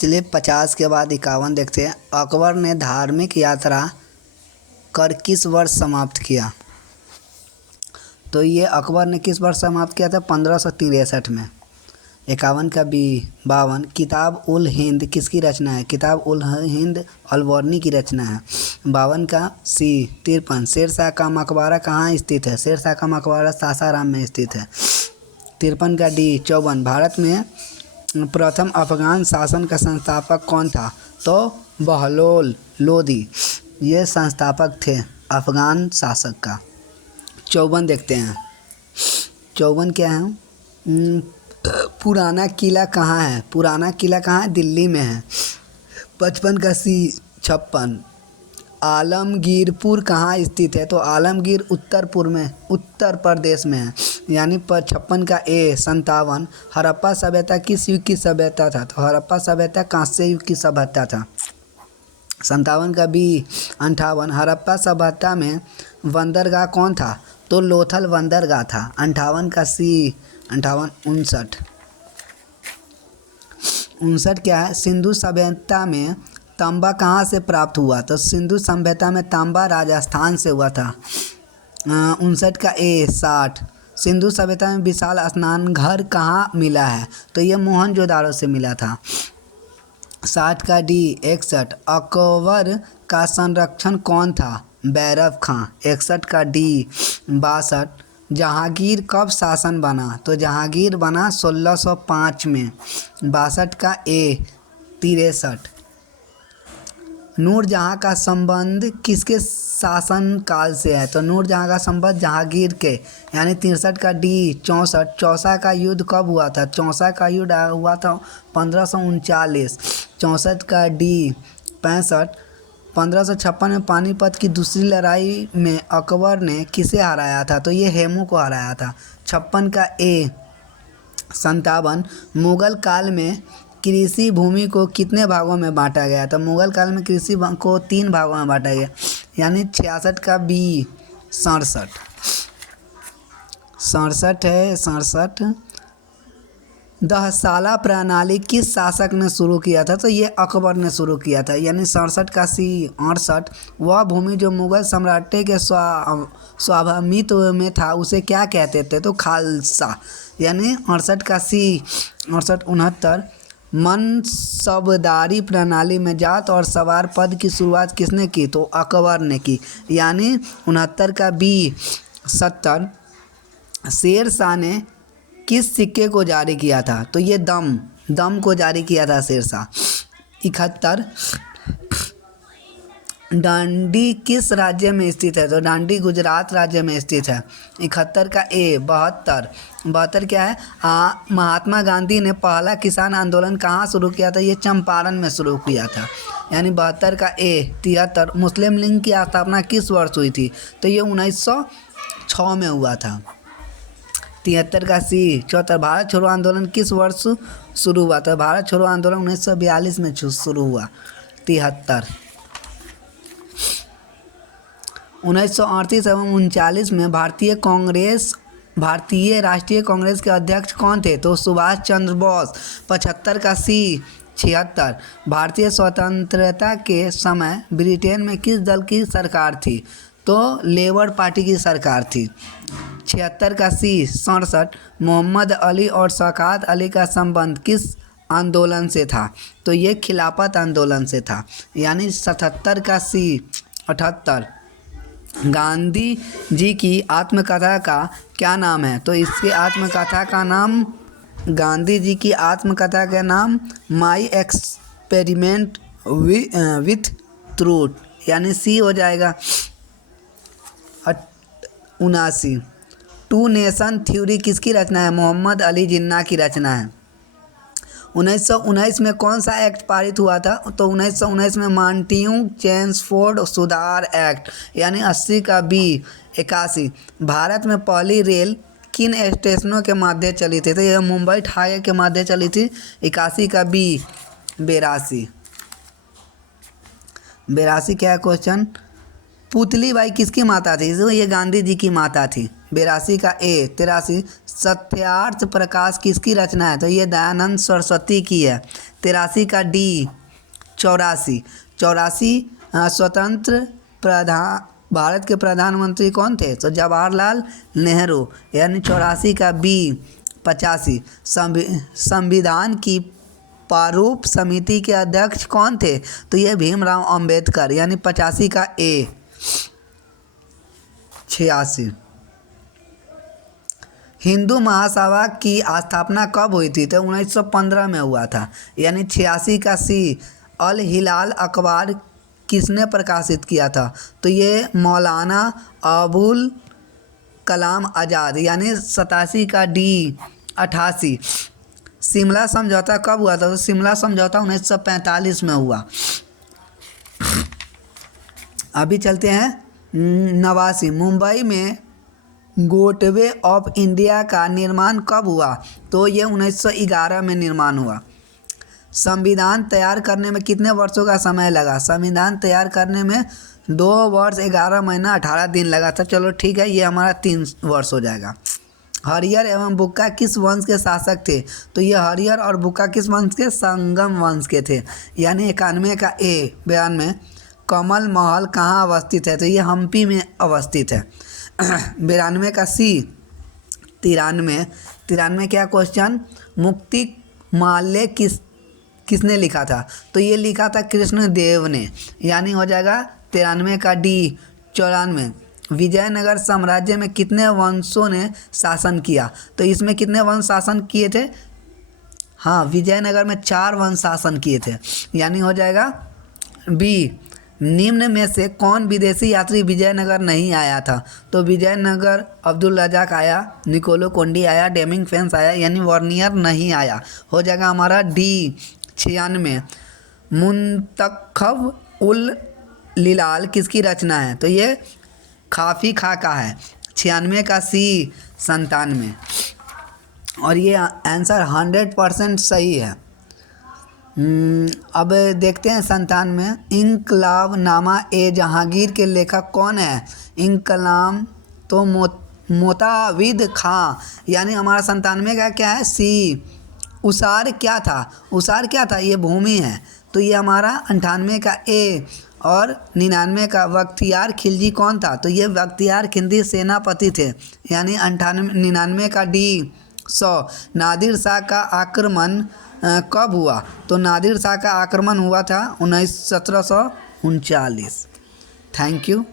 चलिए 50 के बाद 51 देखते हैं। अकबर ने धार्मिक यात्रा कर किस वर्ष समाप्त किया? तो ये अकबर ने किस वर्ष समाप्त किया था? 1563 में। 51 का बी 52, किताब उल हिंद किसकी रचना है? किताब उल हिंद अलवर्नी की रचना है। 52 का सी 53, शेरशाह का मकबरा कहाँ स्थित है? शेरशाह का मकबरा सासाराम में स्थित है। 53 का डी 54, भारत में प्रथम अफगान शासन का संस्थापक कौन था? तो बहलोल लोदी ये संस्थापक थे अफगान शासक का। 54 देखते हैं। 54 क्या है? पुराना किला कहाँ है? पुराना किला कहाँ है? दिल्ली में है। 55 का सी 56, आलमगीरपुर कहाँ स्थित है? तो आलमगीर उत्तर प्रदेश में है। यानी 56 का ए 57, हड़प्पा सभ्यता किस युग की सभ्यता था? तो हड़प्पा सभ्यता कांस्य युग की सभ्यता था। 57 का बी 58, हड़प्पा सभ्यता में बंदरगाह कौन था? तो लोथल बंदरगाह था। 58 का सी 59, 59 क्या है? सिंधु सभ्यता में तांबा कहाँ से प्राप्त हुआ? तो सिंधु सभ्यता में तांबा राजस्थान से हुआ था। 59 का ए 60, सिंधु सभ्यता में विशाल स्नान घर कहाँ मिला है? तो ये मोहनजोदाड़ो से मिला था। 60 का डी 61, अकबर का संरक्षण कौन था? बैरब खां। 61 का डी 62, जहांगीर कब शासन बना? तो जहांगीर बना 1605 में। 62 का ए 63, नूरजहाँ का संबंध किसके शासन काल से है? तो नूरजहाँ का संबंध जहांगीर के। यानी 63 का डी 64, चौसा का युद्ध कब हुआ था? चौसा का युद्ध हुआ था 1539। 64 का डी 65, 1556 में पानीपत की दूसरी लड़ाई में अकबर ने किसे हराया था? तो ये हेमू को हराया था। 56 का ए 57, मुगल काल में कृषि भूमि को कितने भागों में बांटा गया? तो मुगल काल में कृषि को 3 भागों में बांटा गया। यानी 66 का बी 67, 67 है 67। दहसाला प्रणाली किस शासक ने शुरू किया था? तो ये अकबर ने शुरू किया था। यानी 67 का सी 68, वह भूमि जो मुगल साम्राज्य के स्वामित्व में था उसे क्या कहते थे? तो खालसा। यानी 68 का सी 68। 69, मनसबदारी प्रणाली में जात और सवार पद की शुरुआत किसने की? तो अकबर ने की। यानी 69 का बी 70, शेरशाह ने किस सिक्के को जारी किया था? तो ये दम को जारी किया था शेरशाह। 71, डांडी किस राज्य में स्थित है? तो डांडी गुजरात राज्य में स्थित है। 71 का ए 72 क्या है? महात्मा गांधी ने पहला किसान आंदोलन कहाँ शुरू किया था? ये चंपारण में शुरू किया था। यानी 72 का ए 73, मुस्लिम लीग की स्थापना किस वर्ष हुई थी? तो ये 1906 में हुआ था। 73 का सी 74, भारत छोड़ो आंदोलन किस वर्ष शुरू हुआ था? भारत छोड़ो आंदोलन 1942 में शुरू हुआ। 73, 1938 एवं 39 में भारतीय राष्ट्रीय कांग्रेस के अध्यक्ष कौन थे? तो सुभाष चंद्र बोस। 75 का सी 76, भारतीय स्वतंत्रता के समय ब्रिटेन में किस दल की सरकार थी? तो लेबर पार्टी की सरकार थी। 76 का सी 67, मोहम्मद अली और शौकत अली का संबंध किस आंदोलन से था? तो ये खिलाफत आंदोलन से था। यानी 77 का सी 78, गांधी जी की आत्मकथा का क्या नाम है? तो इसकी आत्मकथा का नाम, गांधी जी की आत्मकथा का नाम माई एक्सपेरिमेंट विथ ट्रूथ। यानी सी हो जाएगा। 79, टू नेशन थ्योरी किसकी रचना है? मोहम्मद अली जिन्ना की रचना है। 1919 में कौन सा एक्ट पारित हुआ था? तो 1919 में मार्टिन चेम्सफोर्ड सुधार एक्ट। यानी 80 का बी 81, भारत में पहली रेल किन स्टेशनों के माध्यम चली थी? तो यह मुंबई ठाणे के माध्यम चली थी। 81 का बी 82, 82 क्या है क्वेश्चन? पुतलीबाई किसकी माता थी? तो ये गांधी जी की माता थी। 82 का ए 83, सत्यार्थ प्रकाश किसकी रचना है? तो ये दयानंद सरस्वती की है। 83 का डी 84। 84 स्वतंत्र भारत के प्रधानमंत्री कौन थे? तो जवाहरलाल नेहरू। यानी 84 का बी। 85 संविधान की प्रारूप समिति के अध्यक्ष कौन थे? तो ये भीमराव अंबेडकर। यानी 85 का ए। 86 हिंदू महासभा की स्थापना कब हुई थी? तो 1915 में हुआ था। यानी 86 का सी। अल हिलाल अखबार किसने प्रकाशित किया था? तो ये मौलाना अबुल कलाम आज़ाद। यानी 87 का डी। 88 शिमला समझौता कब हुआ था? तो शिमला समझौता 1945 में हुआ। अभी चलते हैं 89 मुंबई में गेटवे ऑफ इंडिया का निर्माण कब हुआ? तो ये 1911 में निर्माण हुआ। संविधान तैयार करने में कितने वर्षों का समय लगा? संविधान तैयार करने में 2 वर्ष 11 महीना 18 दिन लगा था। चलो ठीक है, ये हमारा 3 वर्ष हो जाएगा। हरियर एवं बुक्का किस वंश के शासक थे? तो ये हरियर और बुक्का किस वंश के? संगम वंश के थे। यानी 91 का ए। 92 कमल महल कहाँ अवस्थित है? तो ये हम्पी में अवस्थित है। 92 का सी। 93 क्या क्वेश्चन? मुक्ति माल्य किसने लिखा था? तो ये लिखा था कृष्णदेव ने। यानी हो जाएगा 93 का डी। 94 विजयनगर साम्राज्य में कितने वंशों ने शासन किया? तो इसमें कितने वंश शासन किए थे? हाँ, विजयनगर में 4 वंश शासन किए थे। यानी हो जाएगा बी। निम्न में से कौन विदेशी यात्री विजयनगर नहीं आया था? तो विजयनगर अब्दुल रजाक आया, निकोलो कोंडी आया, डेमिंग फेंस आया, यानी वर्नियर नहीं आया। हो जाएगा हमारा डी। 96 मुंतखब उल लिलाल किसकी रचना है? तो ये खाफी खा का है। 96 का सी। 97 और ये आंसर 100% सही है। अब देखते हैं 97 इंकलाब नामा ए जहांगीर के लेखक कौन है? इंकलाब तो मोताविद खां। यानी हमारा 97 का क्या है? सी। उसार क्या था? उसार क्या था? ये भूमि है। तो ये हमारा 98 का ए। और 99 का बख्तियार खिलजी कौन था? तो ये बख्तियार खिलजी सेनापति थे। यानी 99 का डी। 100 नादिर शाह का आक्रमण कब हुआ? तो नादिर शाह का आक्रमण हुआ था 1739। Thank you.